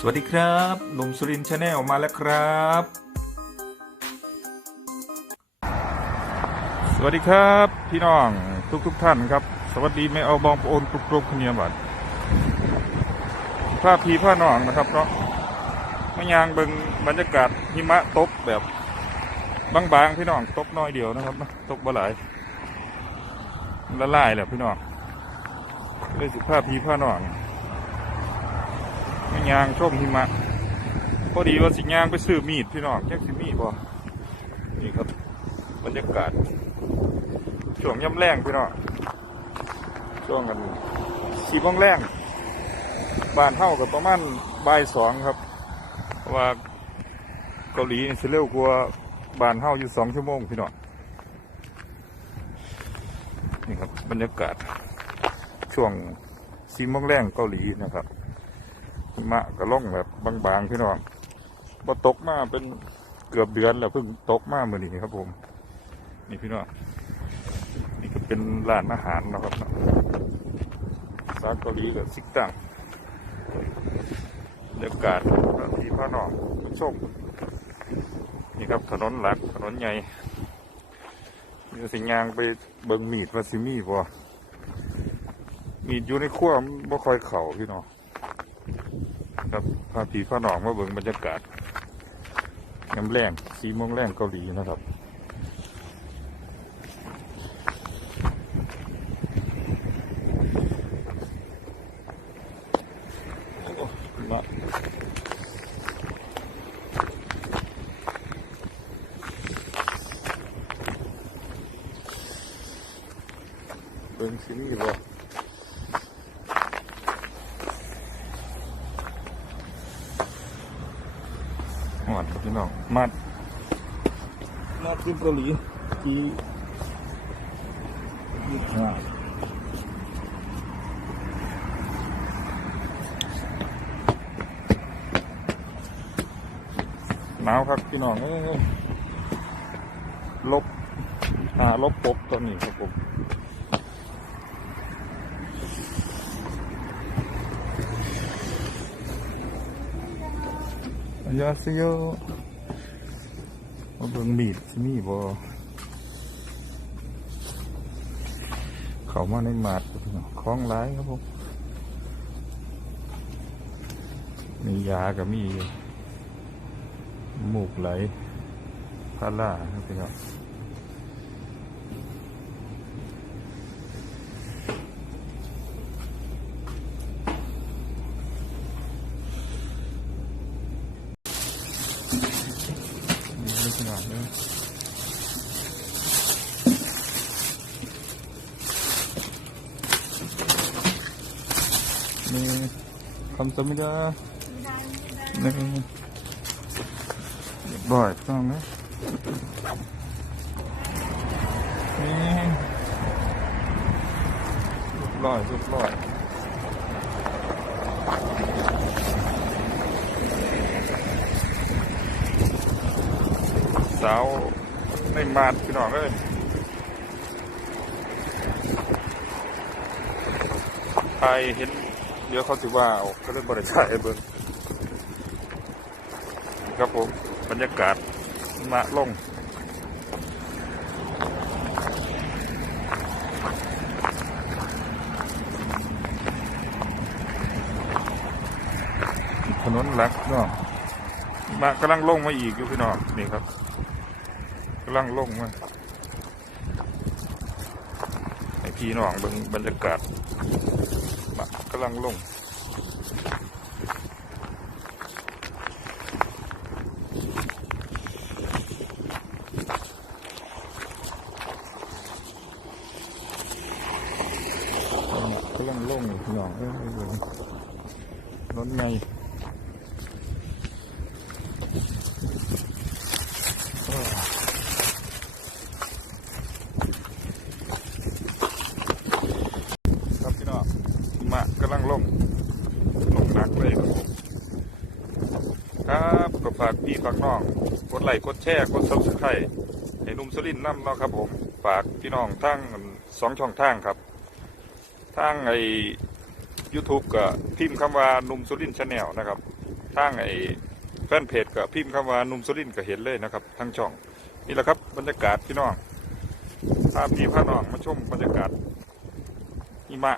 สวัสดีครับหนุ่มสุรินชาแนลมาแล้วครับ สวัสดีครับ พี่น้องทุกทุกๆท่านครับ สวัสดีไม่เอาบองโอนตุกตุกขเนียบัดผ้าพีผ้าน้องนะครับเนาะมายางเบิงบรรยากาศหิมะตกแบบบางๆพี่น้องตกน้อยเดียวนะครับตกบ่หลายละลายแหละพี่น้องเลยสิผ้าพีผ้าน้อง ยางชมหิมะ พอดีว่าสิยางไปซื้อมีดพี่น้องแจ็คสิมีดบ่นี่ครับบรรยากาศช่วงย่ำแรงพี่น้องช่วงกันสี่โมงแรงบานเท่ากับประมาณบ่ายสองครับว่าเกาหลีนี่สิเร็วกว่าบานเท่าอยู่สองชั่วโมงพี่น้องนี่ครับบรรยากาศช่วงสี่โมงแรงเกาหลีนะครับ หิมะก็ล่องแบบบางๆพี่น้องบ่ตกมาเป็นเกือบเดือนแล้วเพิ่งตกมาเมื่อนี้ครับผม นี่พี่น้องนี่ก็เป็นร้านอาหารนะครับเนาเกาหลีกับซิกตังบรรยกาศที่พ่อน้องผู้มนี่ครับถนนหลักถนนใหญ่มีสิยางไปเบิงมีดว่าสิมีบ่มีดอยู่ในขั้วมันบ่ค่อยเข่าพี่น้อง ครับพาผีพาหนองมาเบิ่งบรรยากาศน้ำแรงสีโมงแรงเกาหลีนะครับมาเบิ่งสินี่บ่ หวานครับ พี่น้องมาดมาดขึ้นเกาหลีที่ยี่สิบห้าหนาวครับพี่น้องเอ้ยลบหาลบปบตอนนี้ครับผม อันยาเซียวมาเบิ่งมีดสิมีบ่เขามาในหมาดข้องคล้องร้ายครับผมมียากับมีหมูกไหลพาร่าครับพี่น้อ มีอะไรขนาดนี้มีคำสมิดานี่บ่อยต้องนะนี่เรีบอยเรียบอยาวในมาดพี่น้องเอ้ยไอเห็นเดี๋ยวเขาสิว่าเอาก็เลยบริษัทเบิ่งครับผม บรรยากาศมาลงถนนหลักเนาะมากำลังลงมาอีกอยู่พี่น้องนี่ครับ กำลังลงมาให้พี่น้องเบิ่งบรรยากาศมากำลังลงกำลังลงพี่น้องเอ้ยรถไง ครับพี่น้องมากำลังลงลงหนักเลยครับผมครับก็ฝาก พี่ฝากน้อง กดไลค์กดแชร์กดซับสไครต์ให้หนุ่มสุรินน้ำเนาะครับผม ฝากพี่น้องทั้งสองช่องทางครับทางไอ้ YouTube กับพิมพ์คำว่าหนุ่มสุรินชาแนลนะครับทางไอ้แฟนเพจกับพิมพ์คำว่าหนุ่มสุรินก็เห็นเลยนะครับ ทั้งช่องนี่แหละครับบรรยากาศพี่น้องพาพี่พาน้องมาชมบรรยากาศหิมะ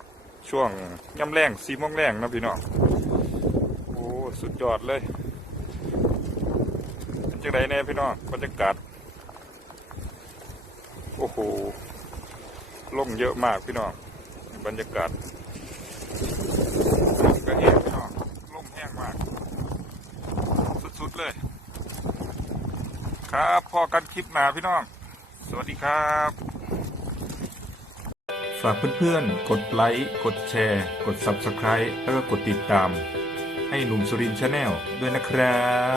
ช่วงย่ำแรงสีโมงแรงนะพี่น้องโอ้สุดยอดเลย เป็นจังไดแน่พี่น้องบรรยากาศโอ้โหลมเยอะมากพี่น้องบรรยากาศลมก็แห้งพี่น้องลมแห้งมาก สุดๆเลย ครับพอกันคลิปหนาพี่น้อง สวัสดีครับ ฝากเพื่อนๆ กดไลค์ กดแชร์ กด Subscribe แล้วก็กดติดตาม ให้หนุ่มสุรินชาแนลด้วยนะครับ